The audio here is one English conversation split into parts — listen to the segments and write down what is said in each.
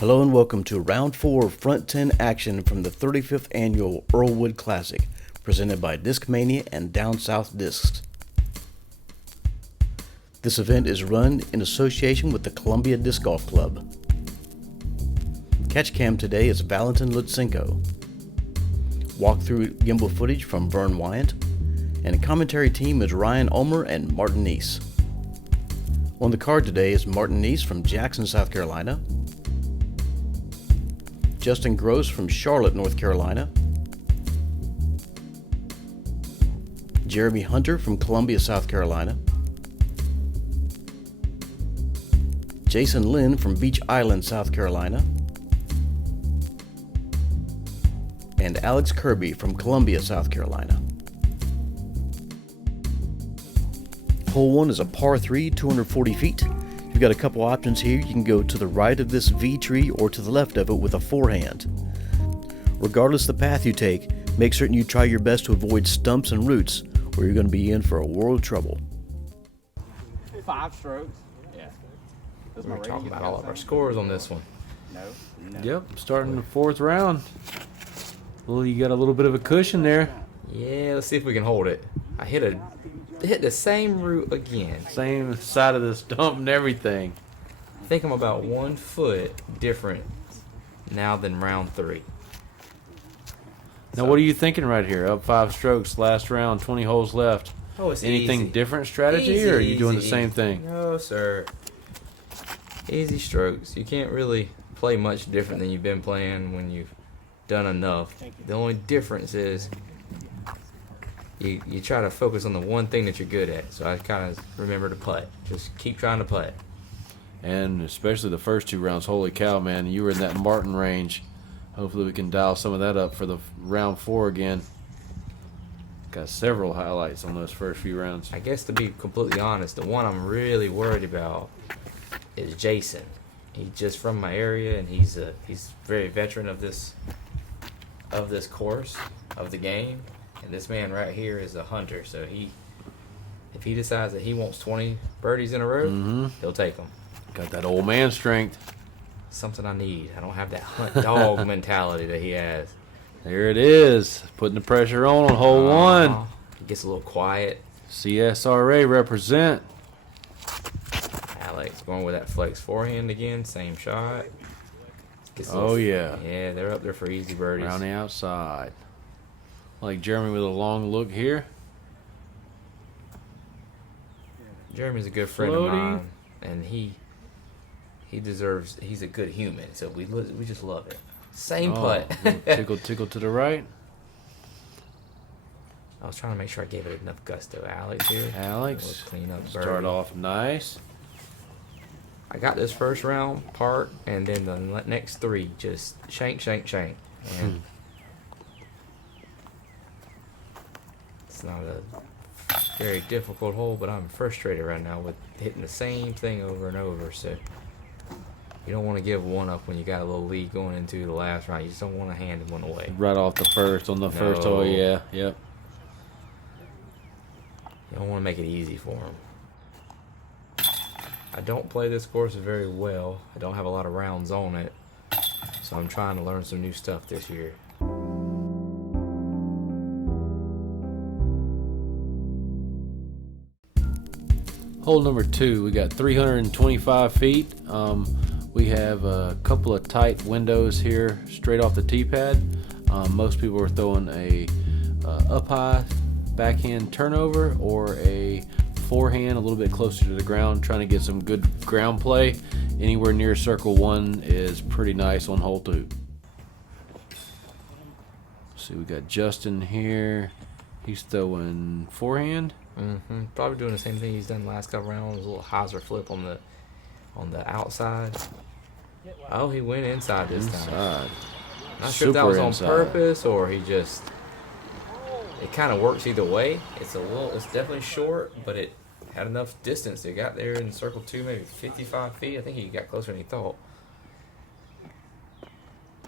Hello and welcome to Round 4 of Front 10 action from the 35th Annual Earlewood Classic, presented by Discmania and Down South Discs. This event is run in association with the Columbia Disc Golf Club. Catch cam today is Valentin Lutsenko. Walkthrough gimbal footage from Vern Weygandt, and a commentary team is Ryan Ulmer and Martin Kneece. On the card today is Martin Kneece from Jackson, South Carolina, Justin Gross from Charlotte, North Carolina, Jeremy Hunter from Columbia, South Carolina, Jason Lynn from Beach Island, South Carolina, and Alex Kirby from Columbia, South Carolina. Hole 1 is a par 3, 240 feet. You've got a couple options here. You can go to the right of this V tree or to the left of it with a forehand. Regardless of the path you take, make certain you try your best to avoid stumps and roots, or you're going to be in for a world of trouble. 5 strokes. Yeah. We're talking about all of our scores on this one. No. Yep, starting the 4th round. Well, you got a little bit of a cushion there. Yeah, let's see if we can hold it. I hit the same route again. Same side of the stump and everything. I think I'm about 1 foot different now than round 3. Now, what are you thinking right here? Up 5 strokes, last round, 20 holes left. Oh, it's Anything easy. different strategy, Easy, or are you doing the easy, same easy. thing? No, sir. Easy strokes. You can't really play much different than you've been playing when you've done enough. The only difference is you try to focus on the one thing that you're good at. So I kind of remember to putt. Just keep trying to putt. And especially the first 2 rounds. Holy cow, man. You were in that Martin range. Hopefully we can dial some of that up for the round 4 again. Got several highlights on those first few rounds. I guess to be completely honest, the one I'm really worried about is Jason. He's just from my area, and he's very veteran of this course, of the game. And this man right here is a hunter, so if he decides that he wants 20 birdies in a row, he'll take them. Got that old man strength. Something I need. I don't have that hunt dog mentality that he has. There it is. Putting the pressure on hole 1. He gets a little quiet. CSRA represent. Alex going with that flex forehand again. Same shot. Gets a Oh, little, yeah. Yeah, they're up there for easy birdies. Around the outside. Like Jeremy with a long look here. Jeremy's a good friend Floaty. of mine, and he deserves. He's a good human, so we just love it. Same putt. tickle to the right. I was trying to make sure I gave it enough gusto. Alex here. Alex, Let's clean up. start birdie. off nice. I got this first round part, and then the next 3 just shank. And it's not a very difficult hole, but I'm frustrated right now with hitting the same thing over and over. So you don't want to give one up when you got a little lead going into the last round. You just don't want to hand one away. Right off the first on the first hole, yeah, yep. You don't want to make it easy for him. I don't play this course very well. I don't have a lot of rounds on it, so I'm trying to learn some new stuff this year. Hole number 2, we got 325 feet. We have a couple of tight windows here straight off the tee pad. Most people are throwing a up high backhand turnover or a forehand a little bit closer to the ground, trying to get some good ground play. Anywhere near circle 1 is pretty nice on hole 2. See, we got Justin here. He's throwing forehand. Probably doing the same thing he's done the last couple rounds. A little hyzer flip on the outside. Oh, he went inside this time. Inside. Not sure if that was on inside. purpose or he just. It kind of works either way. It's definitely short, but it had enough distance. It got there in circle 2, maybe 55 feet. I think he got closer than he thought.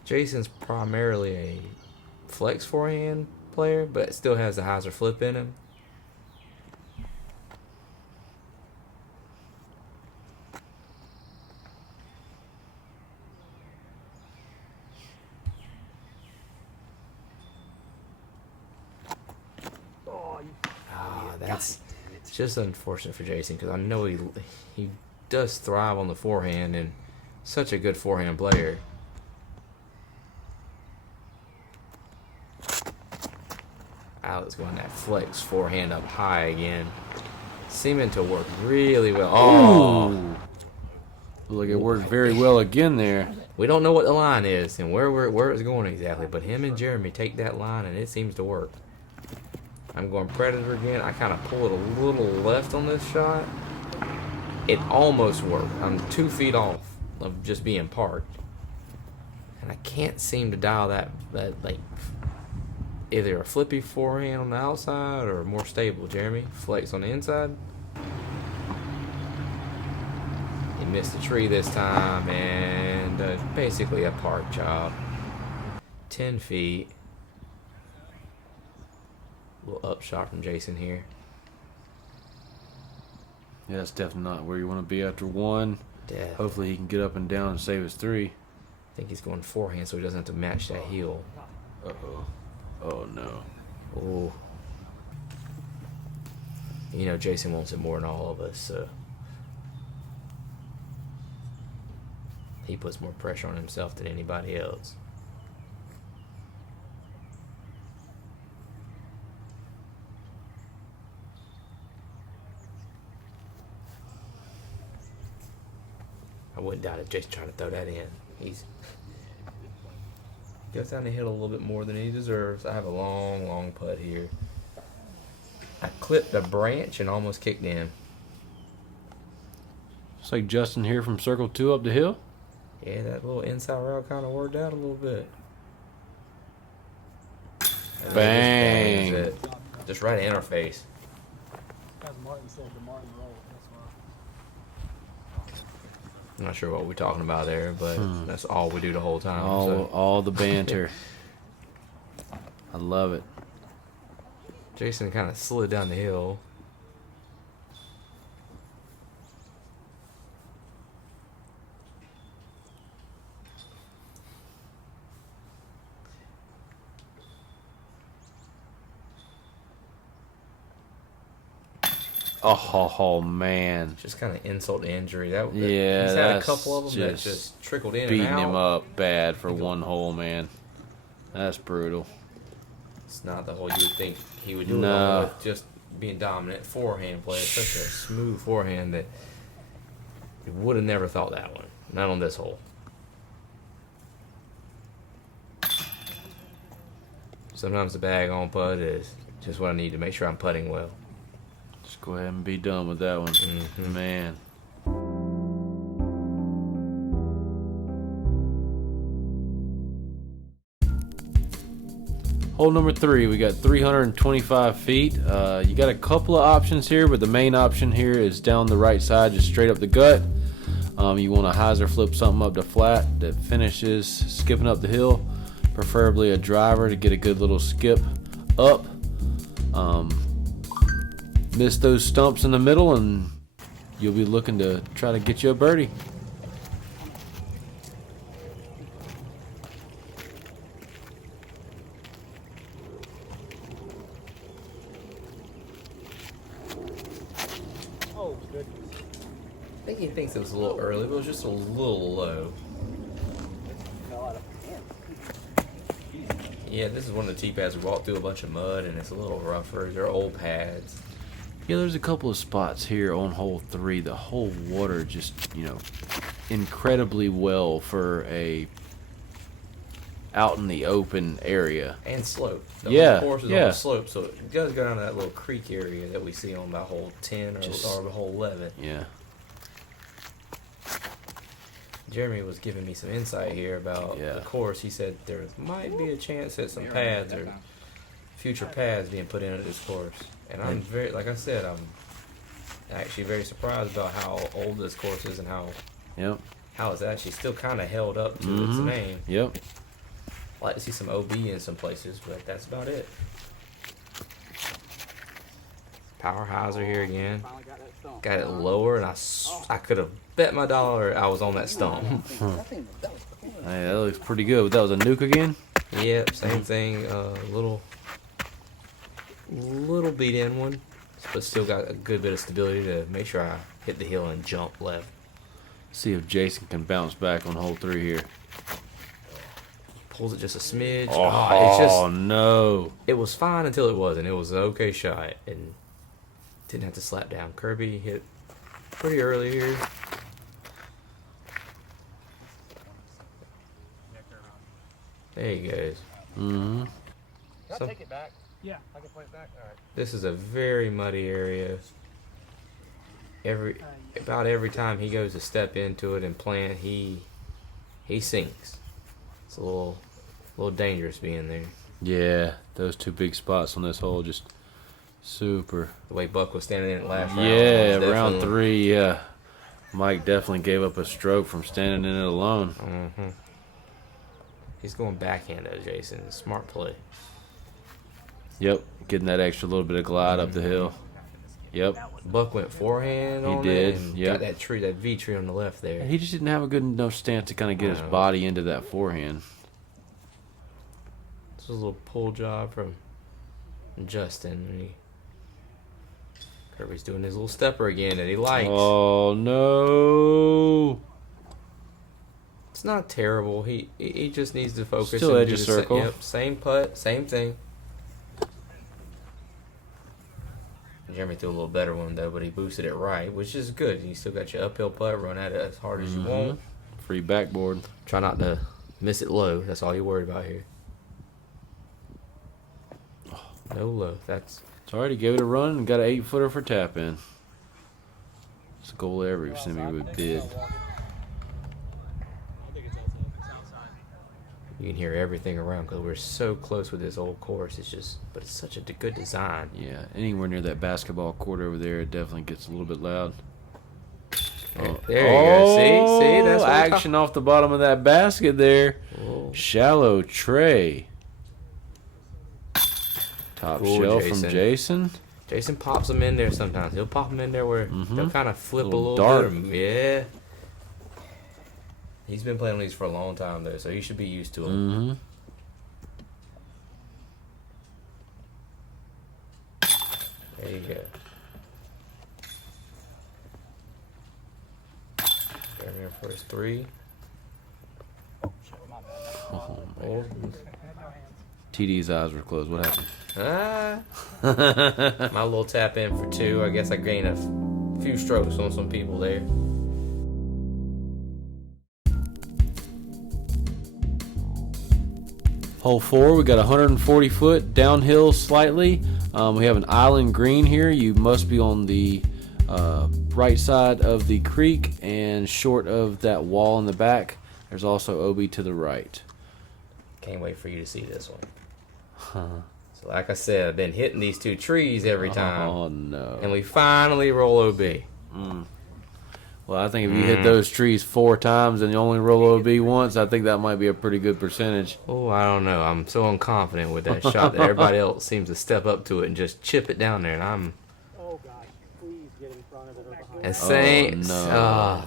Jason's primarily a flex forehand player, but still has the hyzer flip in him. That's just unfortunate for Jason because I know he does thrive on the forehand and such a good forehand player. Alex going that flex forehand up high again. Seeming to work really well. Oh! Ooh. Look, it worked very well again there. We don't know what the line is and where it's going exactly, but him and Jeremy take that line and it seems to work. I'm going Predator again. I kind of pull it a little left on this shot. It almost worked. I'm 2 feet off of just being parked. And I can't seem to dial that like either a flippy forehand on the outside or more stable. Jeremy, flex on the inside. He missed the tree this time and basically a park job. 10 feet. Little up shot from Jason here. Yeah, that's definitely not where you want to be after 1. Definitely. Hopefully he can get up and down and save his 3. I think he's going forehand so he doesn't have to match that heel. Uh-oh. Oh, no. Ooh. You know, Jason wants it more than all of us, so he puts more pressure on himself than anybody else. I wouldn't doubt if Jason's trying to throw that in. He's goes down the hill a little bit more than he deserves. I have a long, long putt here. I clipped a branch and almost kicked in. It's like Justin here from Circle 2 up the hill. Yeah, that little inside route kind of worked out a little bit. And Bang. it. Just right in our face. As Martin said, the Martin roll. That's why. I'm not sure what we're talking about there, but that's all we do the whole time. All the banter. I love it. Jason kind of slid down the hill. Oh man. Just kind of insult to injury. Yeah, he's had a that's couple of them that just just trickled in beating and out. him up bad for one hole, man. That's brutal. It's not the hole you would think he would do. No. It with just being dominant forehand player, such a smooth forehand that you would have never thought that one. Not on this hole. Sometimes the bag on putt is just what I need to make sure I'm putting well. Just go ahead and be done with that one. Mhm. Man. Hole number 3, we got 325 feet. You got a couple of options here, but the main option here is down the right side, just straight up the gut. You want to hyzer flip something up to flat that finishes skipping up the hill, preferably a driver to get a good little skip up. Miss those stumps in the middle and you'll be looking to try to get you a birdie. Oh, goodness. I think he thinks it was a little early, but it was just a little low. Fell out of hand. Yeah, this is one of the tee pads we walked through a bunch of mud, and it's a little rougher. They're old pads. Yeah, there's a couple of spots here on hole 3. The whole water just, incredibly well for a out in the open area. And slope. The Yeah, whole course is yeah. on slope, so it does go down to that little creek area that we see on about hole 10 or the hole 11. Yeah. Jeremy was giving me some insight here about the course. He said there might be a chance at some pads or future pads being put in at this course. And I'm very, like I said, I'm actually very surprised about how old this course is and how it's actually still kind of held up to its name. Yep. I like to see some OB in some places, but that's about it. Power hyzer here again. Finally got that stump. Got it lower, and I could have bet my dollar I was on that stump. Hey, that looks pretty good. But that was a nuke again? Yep, same thing. Little beat in one. but still got a good bit of stability to make sure I hit the hill and jump left. See if Jason can bounce back on hole 3 here. Pulls it just a smidge. Oh, no. It was fine until it wasn't. It was an okay shot and didn't have to slap down. Kirby hit pretty early here. There he goes. Mm-hmm. Can I take it back? Yeah. I can play it back? Alright. This is a very muddy area. About every time he goes to step into it and plant, he sinks. It's a little dangerous being there. Yeah, those 2 big spots on this hole just super. The way Buck was standing in it last round. Yeah, was round definitely- 3, yeah. Mike definitely gave up a stroke from standing in it alone. Mm-hmm. He's going backhand though, Jason. Smart play. Yep, getting that extra little bit of glide up the hill. Yep. Buck went forehand He on did, it and yep. got that V tree on the left there. He just didn't have a good enough stance to kind of get his body into that forehand. This was a little pull job from Justin. Kirby's doing his little stepper again that he likes. Oh, no. It's not terrible. He just needs to focus. Still and edge do of the circle. Yep, same putt, same thing. Jeremy threw a little better one though, but he boosted it right, which is good. You still got your uphill putt, run at it as hard as you want. Free backboard. Try not to miss it low. That's all you're worried about here. No low. That's It's already gave it a run and got an 8-footer for tap in. It's a goal every semi would bid. I think it's outside. It's outside. you can hear everything around because we're so close with this old course. It's just, but it's such a good design. Yeah, anywhere near that basketball court over there, it definitely gets a little bit loud. There you go. See, that's what I'm action off the bottom of that basket there. Whoa. Shallow tray. Top Cool, shelf Jason. from Jason. Jason pops them in there sometimes. He'll pop them in there where they'll kind of flip a Little little dart. bit. Yeah. He's been playing these for a long time though, so he should be used to them. There you go. There for his 3. Oh. TD's eyes were closed. What happened? My little tap in for 2. I guess I gained a few strokes on some people there. Hole 4, we got 140 foot downhill slightly. We have an island green here. You must be on the right side of the creek and short of that wall in the back. There's also OB to the right. Can't wait for you to see this one. So like I said, I've been hitting these 2 trees every time. Oh no. And we finally roll OB. Well, I think if you hit those trees 4 times and you only roll OB once, I think that might be a pretty good percentage. Oh, I don't know. I'm so unconfident with that shot that everybody else seems to step up to it and just chip it down there. And I'm Oh God, please get in front of it or behind. and saying, no.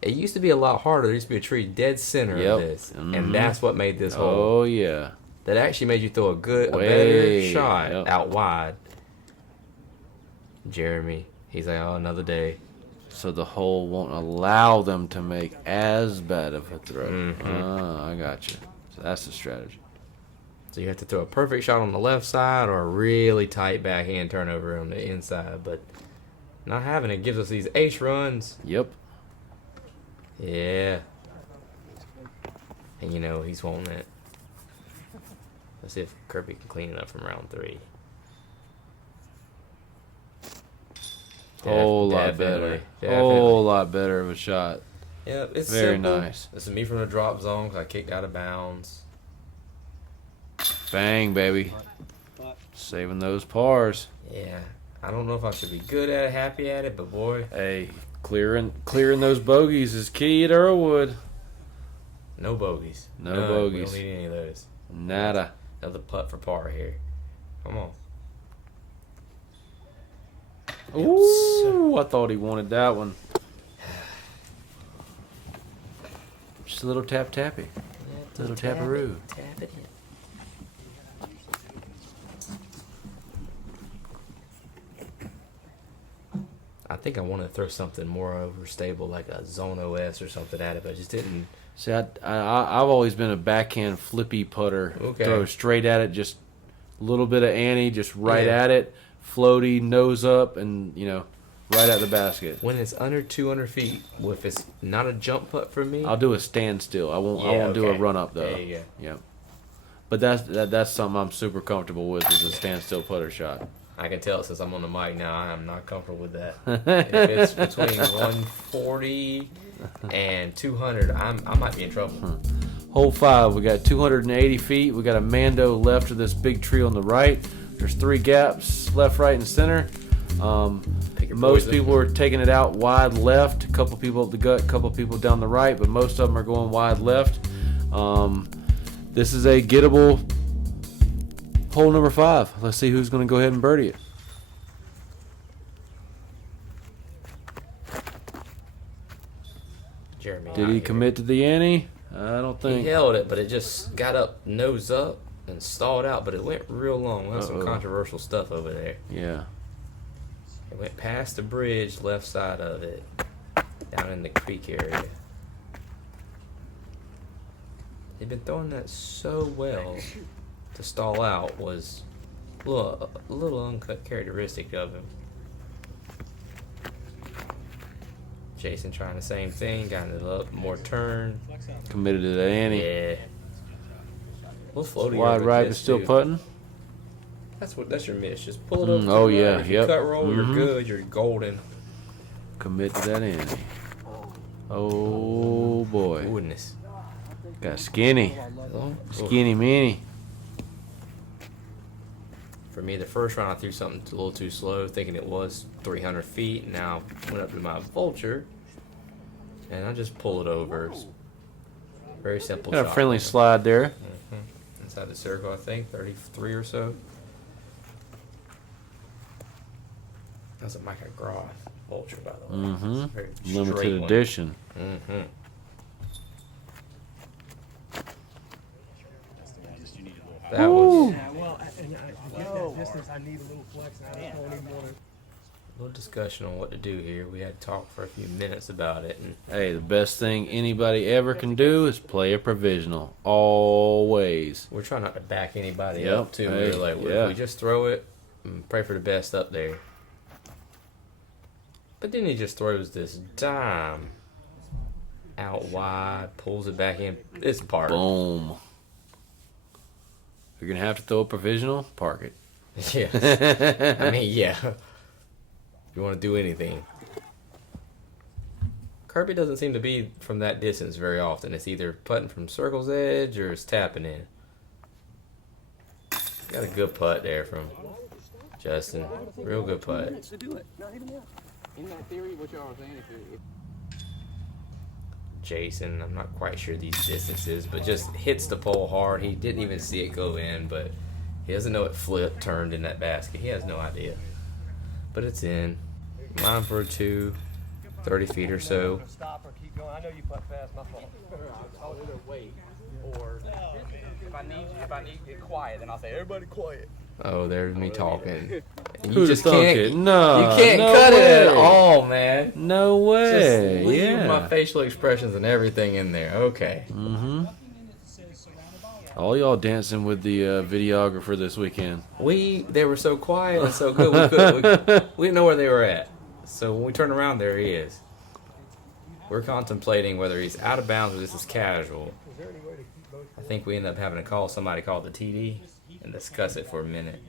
It used to be a lot harder. There used to be a tree dead center Yep. of this, and that's what made this hole. Oh yeah. That actually made you throw a better Way, shot yep. out wide. Jeremy, he's like, oh, another day. So the hole won't allow them to make as bad of a throw. I got you. So that's the strategy. So you have to throw a perfect shot on the left side or a really tight backhand turnover on the inside. But not having it gives us these ace runs. Yep. Yeah. And you know he's wanting it. Let's see if Kirby can clean it up from round 3. Whole lot better. Whole lot better of a shot. Yeah, it's Very simple. nice. This is me from the drop zone because I kicked out of bounds. Bang, baby. Saving those pars. Yeah, I don't know if I should be good at it, happy at it, but boy, Hey, clearing those bogeys is key at Earlewood. no bogeys. No None. bogeys. We don't need any of those. Nada. Another putt for par here. Come on. Ooh, I thought he wanted that one. Just a little tap-tappy. Little taparoo. Tap it in. think I wanted to throw something more overstable, like a Zone OS or something at it, but I just didn't. See, I've always been a backhand flippy putter. Okay. Throw straight at it, just a little bit of ante, just right Yeah. at it, floaty, nose up, and right at the basket. When it's under 200 feet, if it's not a jump putt for me, I'll do a standstill. I won't do a okay. run up though. There you go. Yeah. But that's something I'm super comfortable with is a standstill putter shot. I can tell since I'm on the mic now, I am not comfortable with that. If it's between 140 and 200, I might be in trouble. Hole 5, we got 280 feet. We got a Mando left of this big tree on the right. There's 3 gaps, left, right, and center. Pick your Most poison. people are taking it out wide left. A couple people up the gut, a couple people down the right, but most of them are going wide left. This is a gettable hole number 5. Let's see who's going to go ahead and birdie it. Jeremy. Did out he here. commit to the ante? I don't He think. held it, but it just got up, nose up, and stalled out, but it went real long. That's some Uh-oh. controversial stuff over there. Yeah. It went past the bridge, left side of it, down in the creek area. They've been throwing that so well to stall out was a little uncut characteristic of him. Jason trying the same thing, got it up, more turn. Committed to the ante. Yeah. We'll float Wide right is still putting. That's your miss. Just pull it over. to Oh, the yeah, right. If you yep. cut roll, Mhm. you're good. You're golden. Commit to that ante. Oh boy. Goodness. Got skinny. Oh, Skinny mini. For me, the first round I threw something a little too slow, thinking it was 300 feet. Now went up to my vulture, and I just pull it over. It's very simple. Got a shot. friendly slide there. Mhm. Inside the circle, I think 33 or so. That's a Micah Groff vulture, by the way. Mm-hmm. It's a very straight Limited one. edition. Mm-hmm. That was Yeah, well, and to get that distance, I need a little flex, and I don't even want to. a little discussion on what to do here. We had talked for a few minutes about it, and Hey, the best thing anybody ever can do is play a provisional. Always. we're trying not to back anybody Yep. up too. Hey, We're like, yeah. we just throw it and pray for the best up there. But then he just throws this dime out wide, pulls it back in. It's par. Boom. You're going to have to throw a provisional? Park it. Yeah. I mean, yeah. If you want to do anything. Kirby doesn't seem to be from that distance very often. It's either putting from circle's edge or it's tapping in. Got a good putt there from Justin. Real good putt. To do it. Not even that. In that theory, what y'all are saying, if Jason, I'm not quite sure these distances, but just hits the pole hard. He didn't even see it go in, but he doesn't know it flipped, turned in that basket. He has no idea. But it's in. Line for a 2, 30 feet or so. stop or keep going. I know you putt fast. My fault. I'll either wait or if I need to get quiet, then I'll say everybody quiet. Oh, there's me talking. And Who'd have thunk it? No. You can't no cut it at way. all, man. No way. Just leave Yeah. my facial expressions and everything in there. Okay. Mm-hmm. All y'all dancing with the videographer this weekend. They were so quiet and so good, we didn't know where they were at. So when we turned around, there he is. We're contemplating whether he's out of bounds or this is casual. I think we ended up having to call somebody called the TD and discuss it for a minute.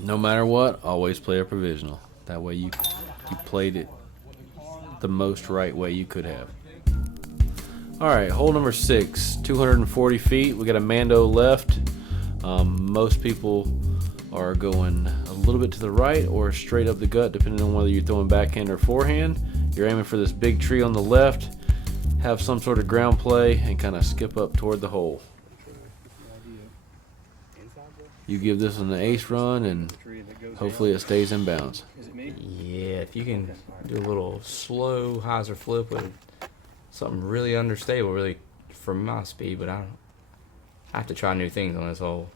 No matter what, always play a provisional. That way you played it the most right way you could have. All right, hole number 6, 240 feet. We got a Mando left. Most people are going a little bit to the right or straight up the gut, depending on whether you're throwing backhand or forehand. You're aiming for this big tree on the left, have some sort of ground play, and kind of skip up toward the hole. Inside You give this one an ace run, and hopefully it stays in bounds. Yeah, if you can do a little slow hyzer flip with something really understable, really for my speed, but I have to try new things on this hole.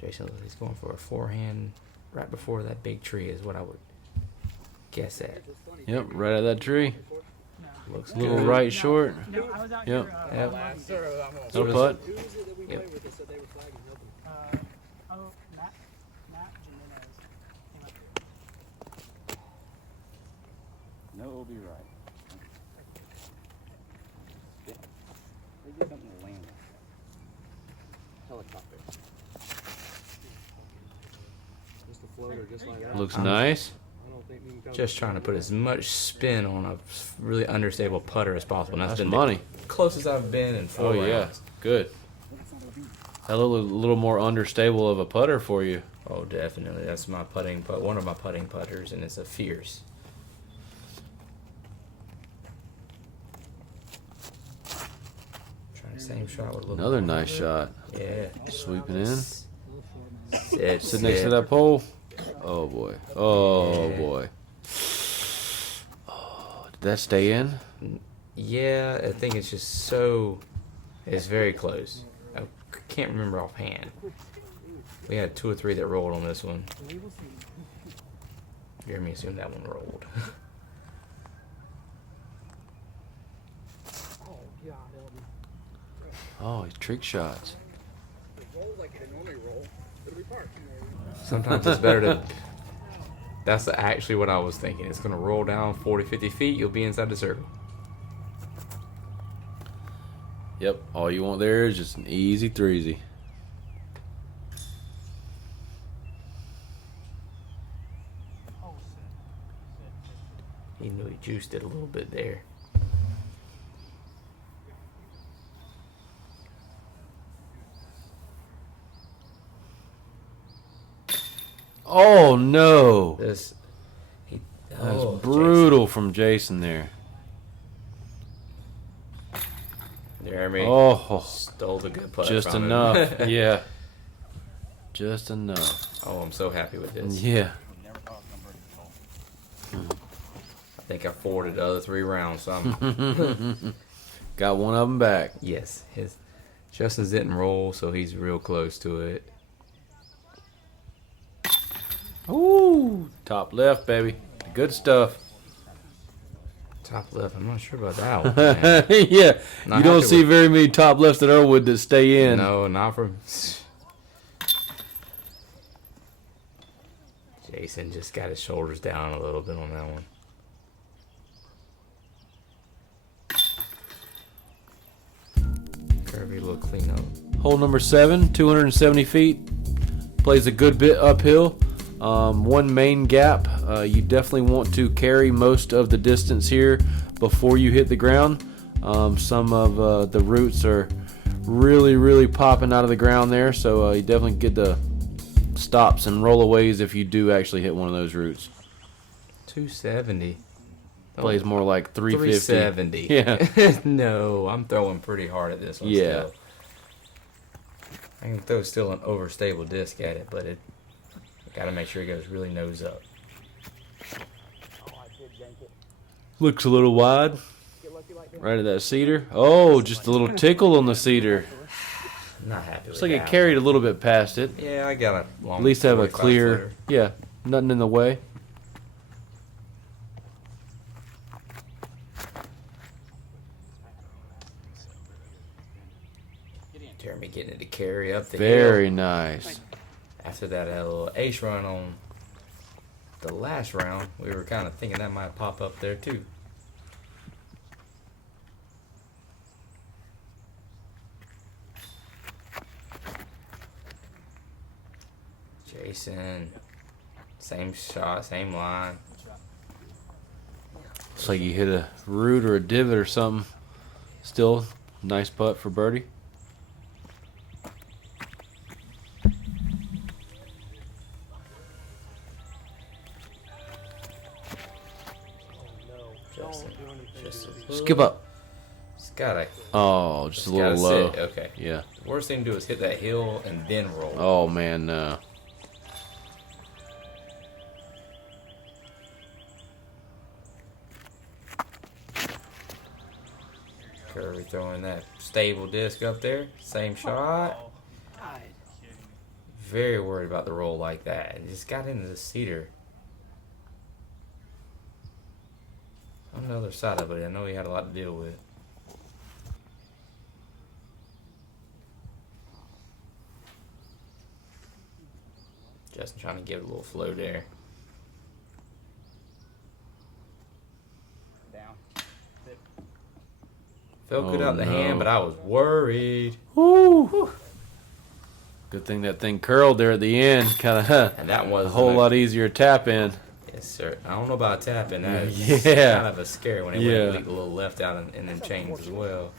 Jason, he's going for a forehand right before that big tree is what I would guess at. Yep, right at that tree. Looks A little good. right short. No, I was out Yep. here. Yep. No putt. Yep. Oh, Matt Jimenez came up here. No, it'll be right. Yeah. They get something to land. Helicopter. Just a floater, just like that. Looks nice. I don't think we can come Just trying to put as much spin on a really understable putter as possible. And That's been money. the closest I've been in 4 Oh yeah, rounds. good. A little more understable of a putter for you. Oh, definitely. That's my one of my putting putters, and it's a Fierce. Trying the same shot with a little Another more nice shot. Yeah. Sweeping in. Sit Sit next to that pole. Oh boy. Oh Yeah. boy. Oh, did that stay in? Yeah, I think it's just it's very close. I can't remember offhand. We had 2 or 3 that rolled on this one. Jeremy assumed that one rolled. Oh, God, help me. Oh, he's trick shots. It rolls like it normally roll. It'll be parked. Sometimes it's better to... That's actually what I was thinking. It's going to roll down 40, 50 feet. You'll be inside the circle. Yep. All you want there is just an easy threesy. Oh, He knew he juiced it a little bit there. Oh no. That's Brutal from Jason there. Jeremy Oh, stole the good putt just from him. enough. Yeah. Just enough. Oh, I'm so happy with this. Yeah. I think I forwarded the other 3 rounds. So I'm, Got one of them back. yes, Justin's didn't roll, so he's real close to it. Ooh, top left, baby. Good stuff. Top left, I'm not sure about that one. man. Yeah, Not you don't happy see with- very many top lefts at Earlewood that stay in. No, not from. Jason just got his shoulders down a little bit on that one. Kirby, look clean up. Hole number 7, 270 feet. Plays a good bit uphill. One main gap. You definitely want to carry most of the distance here before you hit the ground. Some of the roots are really popping out of the ground there, so you definitely get the stops and rollaways if you do actually hit one of those roots. 270. Plays more like 350. 370. Yeah. No, I'm throwing pretty hard at this one. Yeah. Still. I can throw still an overstable disc at it, but got to make sure it goes really nose up. Looks a little wide. Right at that cedar. Oh, just a little tickle on the cedar. Not happy with Looks like that it one. carried a little bit past it. Yeah, I got a long. At least have a 45 clear, footer. yeah, nothing in the way. Jeremy getting it to carry up the Very hill. nice. After that, I had a little ace run on the last round. We were kind of thinking that might pop up there too. Jason, same shot, same line. Looks like you hit a root or a divot or something. Still, nice putt for birdie. Justin, just a little Skip up. Just gotta. Oh, just a little Gotta low. sit. Okay. Yeah. Worst thing to do is hit that hill and then roll. Oh man, no. Kirby throwing that stable disc up there. Same shot. Very worried about the roll like that. And just got into the cedar. On the other side of it, I know he had a lot to deal with. Justin trying to give it a little flow there. Down. Sit. Felt good Oh, out the no. hand, but I was worried. Woo! Good thing that thing curled there at the end. Kind of And that was a whole lot easier to tap in. Yes, sir. I don't know about tapping. That is Yeah. kind of a scary when it Yeah. went a little left out in them chains as well.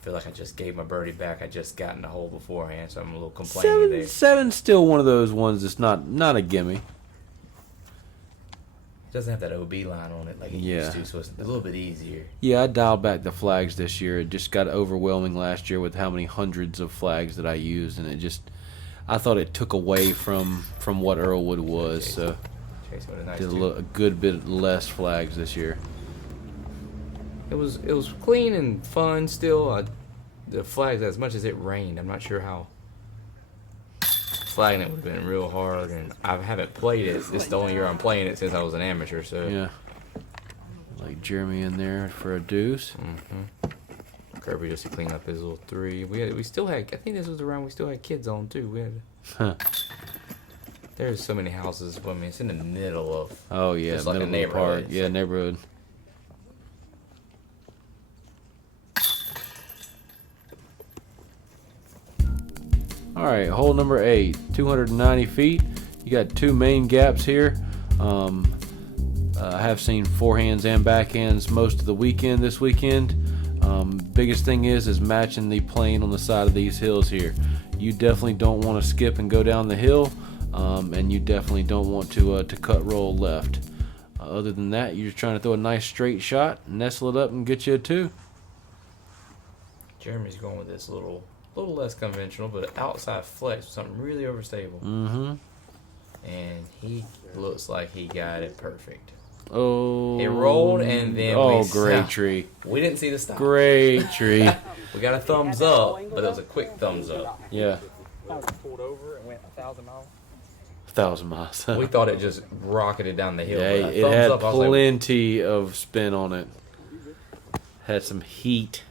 I feel like I just gave my birdie back. I just got in the hole beforehand, so I'm a little complaining there. Seven's still one of those ones that's not a gimme. It doesn't have that OB line on it like it Yeah. used to, so it's a little bit easier. Yeah, I dialed back the flags this year. It just got overwhelming last year with how many hundreds of flags that I used, and I thought it took away from what Earlewood was. So Jason with a nice did two. a good bit less flags this year. It was clean and fun still. The flags, as much as it rained, I'm not sure how flagging it would have been real hard, and I haven't played it. This is the only year I'm playing it since I was an amateur, so. Yeah. Like Jeremy in there for a deuce. Kirby just to clean up his little three. We still had, I think this was the round we still had kids on too. We had. Huh. There's so many houses. I mean, it's in the middle of. Oh yeah, Just like a middle of the park. neighborhood. It's Yeah, like- neighborhood. All right, hole number 8, 290 feet. You got two main gaps here. I have seen forehands and backhands most of the weekend this weekend. Biggest thing is matching the plane on the side of these hills here. You definitely don't want to skip and go down the hill, and you definitely don't want to cut roll left. Other than that, you're just trying to throw a nice straight shot, nestle it up, and get you a 2. Jeremy's going with this little less conventional, but outside flex, something really overstable. Mm-hmm. And he looks like he got it perfect. Oh. It rolled and then great tree. We didn't see the stop. Great tree. We got a thumbs up, but it was a quick thumbs up. Yeah. Pulled over and went 1,000 miles. 1,000 miles. We thought it just rocketed down the hill. Yeah, but it thumbs had up, I was like, plenty of spin on it. Had some heat.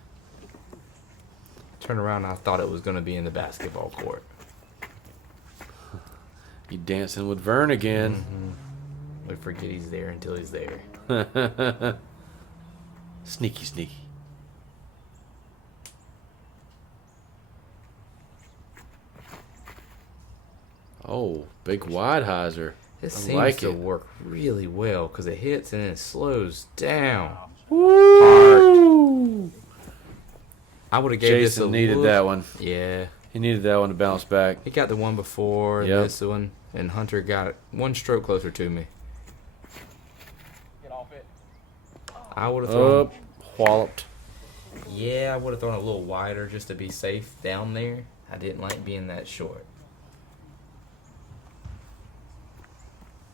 turn around, I thought it was going to be in the basketball court. You dancing with Vern again. We forget he's there until he's there. Sneaky, sneaky. Oh, big wide hyzer. This I seems like to it. work really well because it hits and then it slows down. Woo! I would have gave this a Jason needed look. that one. Yeah. He needed that one to bounce back. He got the one before, and Yep. this one, and Hunter got it one stroke closer to me. Get off it. I would have thrown. Up, walloped. Yeah, I would have thrown a little wider just to be safe down there. I didn't like being that short.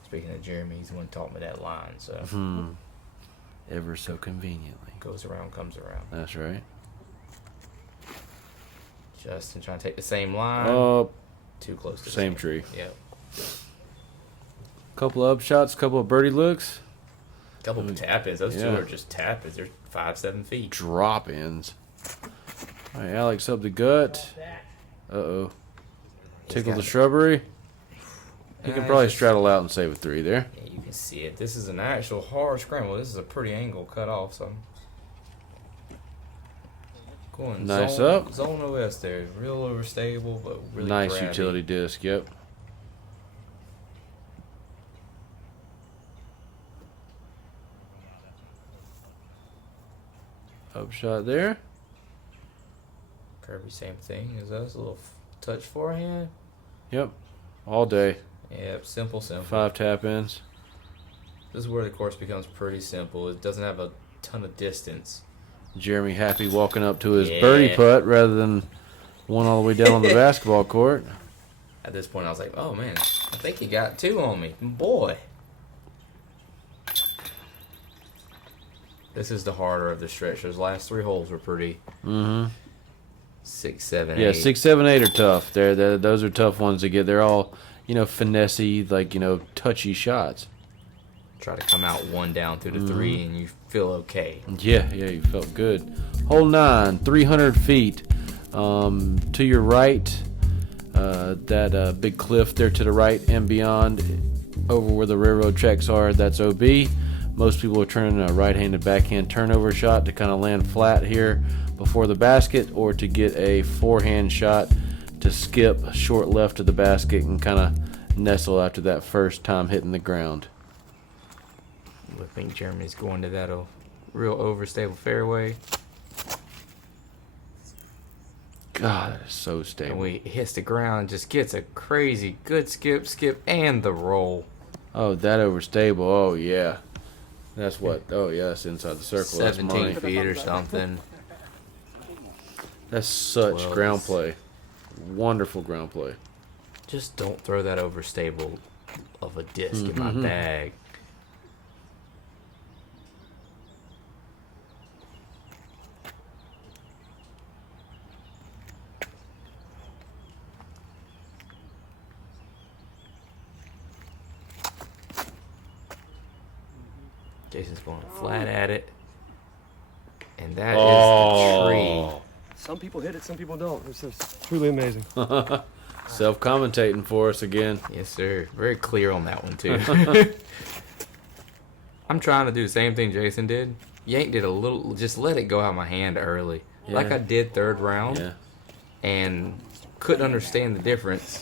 Speaking of Jeremy, he's the one who taught me that line, so Ever so conveniently. goes around, comes around. That's right. Justin trying to take the same line. Up, Too close to the same tree. Yep. couple of upshots, couple of birdie looks. Couple of tap-ins. Those two Yeah. are just tap-ins. They're 5-7 feet. Drop ins. All right, Alex up the gut. Uh-oh. Tickle got the it. shrubbery. He can probably just- straddle out and save a 3 there. Yeah, you can see it. This is an actual hard scramble. This is a pretty angle cut off, so going Nice zone, up. Zone OS there. Real overstable, but really Nice grabby. utility disc, yep. Upshot there. Kirby, same thing as us. A little touch forehand. Yep. All day. Yep, simple. 5 tap ins. This is where the course becomes pretty simple. It doesn't have a ton of distance. Jeremy happy walking up to his Yeah. birdie putt rather than one all the way down on the basketball court. At this point, I was like, oh, man, I think he got 2 on me. Boy. This is the harder of the stretch. Those last 3 holes were pretty. 6, 7, 8. Yeah, 6, 7, 8 are tough. Those are tough ones to get. They're all, finessey, touchy shots. Try to come out 1 down through the 3, and you feel okay. Yeah, you felt good. Hole 9, 300 feet. To your right, that big cliff there to the right and beyond, over where the railroad tracks are, that's OB. Most people are turning a right-handed backhand turnover shot to kind of land flat here before the basket, or to get a forehand shot to skip short left of the basket and kind of nestle after that first time hitting the ground. I think Jeremy's going to that real overstable fairway. God, that is so And stable. when he hits the ground, just gets a crazy good skip, and the roll. Oh, that overstable. Oh, yeah. That's what? Oh, yeah, that's inside the circle. That's 17 money. feet or something. That's such 12. ground play. Wonderful ground play. Just don't throw that overstable of a disc in my bag. Jason's going flat at it. And that is the tree. Some people hit it, some people don't. It's just truly amazing. Self-commentating for us again. Yes, sir. Very clear on that one, too. I'm trying to do the same thing Jason did. Yank did a little, just let it go out of my hand early. Like Yeah. I did third round. Yeah. And couldn't understand the difference.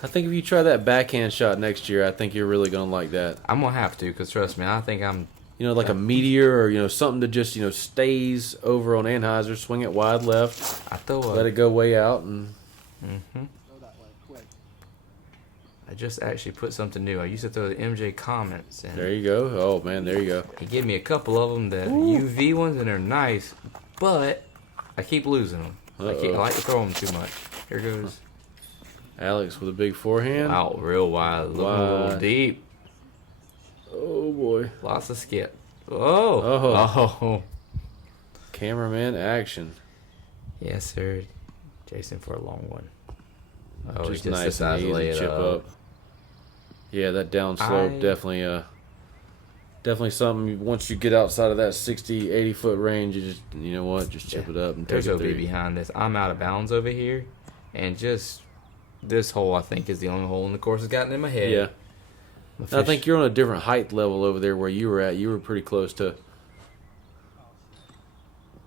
I think if you try that backhand shot next year, I think you're really going to like that. I'm going to have to, because trust me, I think I'm... Like a meteor or, something that just, stays over on Anheuser, swing it wide left, I throw let it go way out, and I just actually put something new. I used to throw the MJ comments, and there you go. Oh, man, there you go. he gave me a couple of them, the UV ones, and they're nice, but I keep losing them. I like to throw them too much. Here goes. Alex with a big forehand. Out real wide, a little deep. Oh, boy. Lots of skip. Oh. Cameraman action. Yes, sir. Jason for a long one. Oh, Just he nice and decides to lay easy it chip up. Yeah, that down slope definitely something. Once you get outside of that 60, 80 foot range, you just chip it up and take There's it OB through. behind this. I'm out of bounds over here, and just this hole I think is the only hole in the course that's gotten in my head. Yeah. My I think you're on a different height level over there where you were at. You were pretty close to.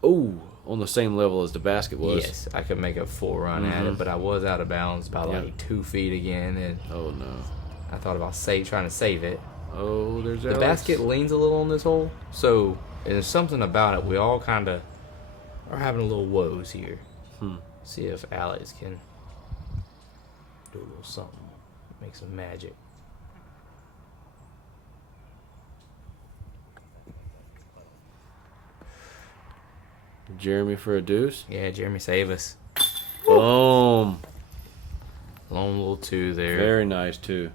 Oh, on the same level as the basket was. Yes, I could make a full run at it, but I was out of bounds by like 2 feet again, and Oh no. I thought about trying to save it. Oh, there's The Alex. basket leans a little on this hole, so there's something about it. We all kind of are having a little woes here. See if Alex can do a little something, make some magic. Jeremy for a deuce. Yeah, Jeremy, save us. Boom. Lone little 2 there. Very nice too.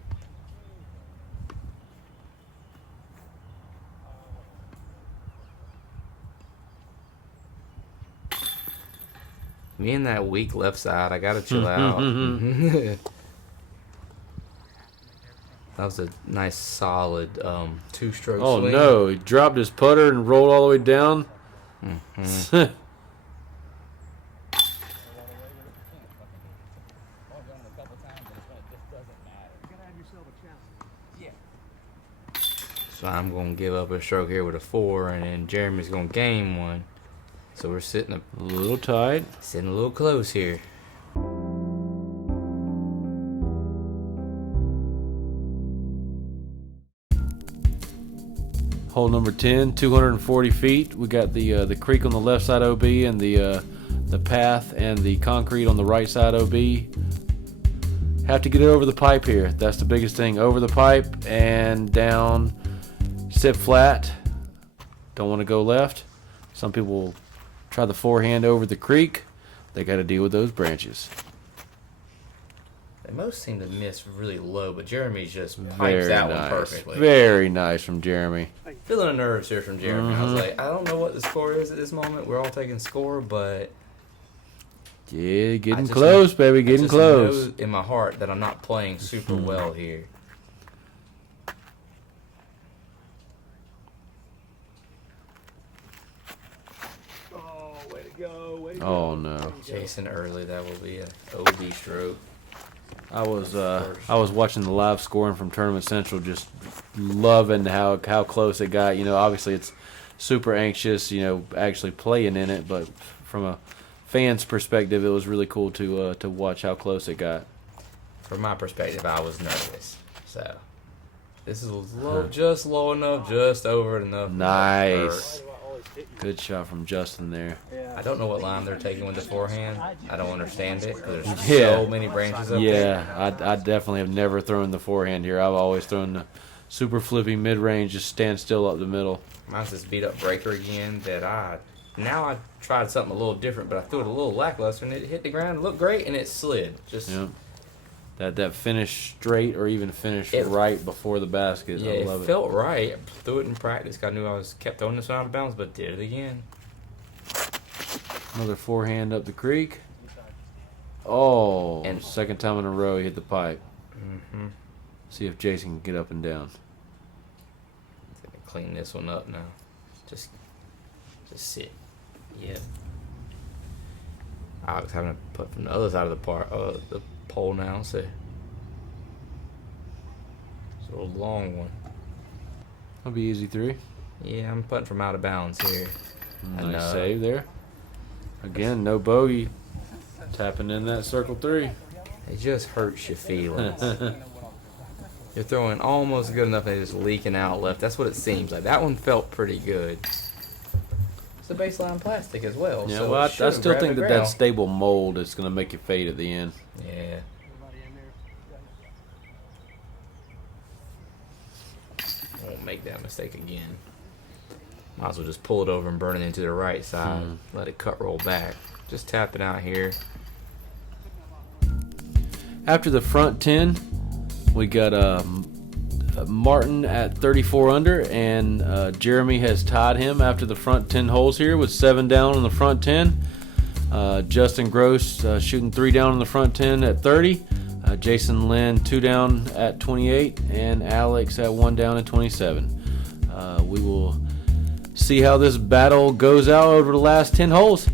Me and that weak left side, I gotta chill out. That was a nice solid 2-stroke Oh swing. no, he dropped his putter and rolled all the way down. So I'm gonna give up a stroke here with a 4, and then Jeremy's gonna gain 1. So we're sitting A little tight. a little close here. Hole number 10, 240 feet. We got the creek on the left side OB and the path and the concrete on the right side OB. Have to get it over the pipe here. That's the biggest thing. Over the pipe and down sit flat. Don't want to go left. Some people try the forehand over the creek. They got to deal with those branches. They most seem to miss really low, but Jeremy just pipes Very that nice. one perfectly. Very nice from Jeremy. Feeling the nerves here from Jeremy. I was Mhm. like, I don't know what the score is at this moment. We're all taking score, but Yeah, I getting just close, baby. I Getting just close. know in my heart that I'm not playing super well here. Oh, way to go. Way to go. Oh no. Jason Early, that will be a OB stroke. I was watching the live scoring from Tournament Central, just loving how close it got. You know, obviously it's super anxious, you know, actually playing in it, but from a fan's perspective, it was really cool to watch how close it got. From my perspective, I was nervous. So this is low, just low enough, just over enough. Nice. Hurt. Good shot from Justin there. I don't know what line they're taking with the forehand. I don't understand it because there's Yeah. so many branches up there. Yeah, I definitely have never thrown the forehand here. I've always thrown the super flippy mid-range, just stand still up the middle. Mine's this beat up breaker again that I tried something a little different, but I threw it a little lackluster and it hit the ground, it looked great, and it slid. Just Yep. That finish straight or even finish It- right before the basket. yeah, I it love it. felt right. I threw it in practice. I knew I kept throwing this one out of bounds, but did it again. Another forehand up the creek. Oh, And- second time in a row he hit the pipe. Mm-hmm. See if Jason can get up and down. Clean this one up now. Just sit. Yep. I was having to put from the other side of the pole now. So it's a little long one. That'll be easy three. Yeah, I'm putting from out of bounds here. Nice save there. Again, no bogey. Tapping in that circle three. It just hurts your feelings. You're throwing almost good enough and it's leaking out left. That's what it seems like. That one felt pretty good. It's a baseline plastic as well. Yeah, so well, I it should've still grabbed think the that ground. stable mold is going to make you fade at the end. Yeah. Everybody in there. Won't make that mistake again. Might as well just pull it over and burn it into the right side. Let it cut roll back. Just tap it out here. After the front 10, we got Martin at 34 under, and Jeremy has tied him after the front 10 holes here with 7 down on the front 10. Justin Gross shooting 3 down on the front 10 at 30. Jason Lynn 2 down at 28, and Alex at 1 down at 27. We will see how this battle goes out over the last 10 holes.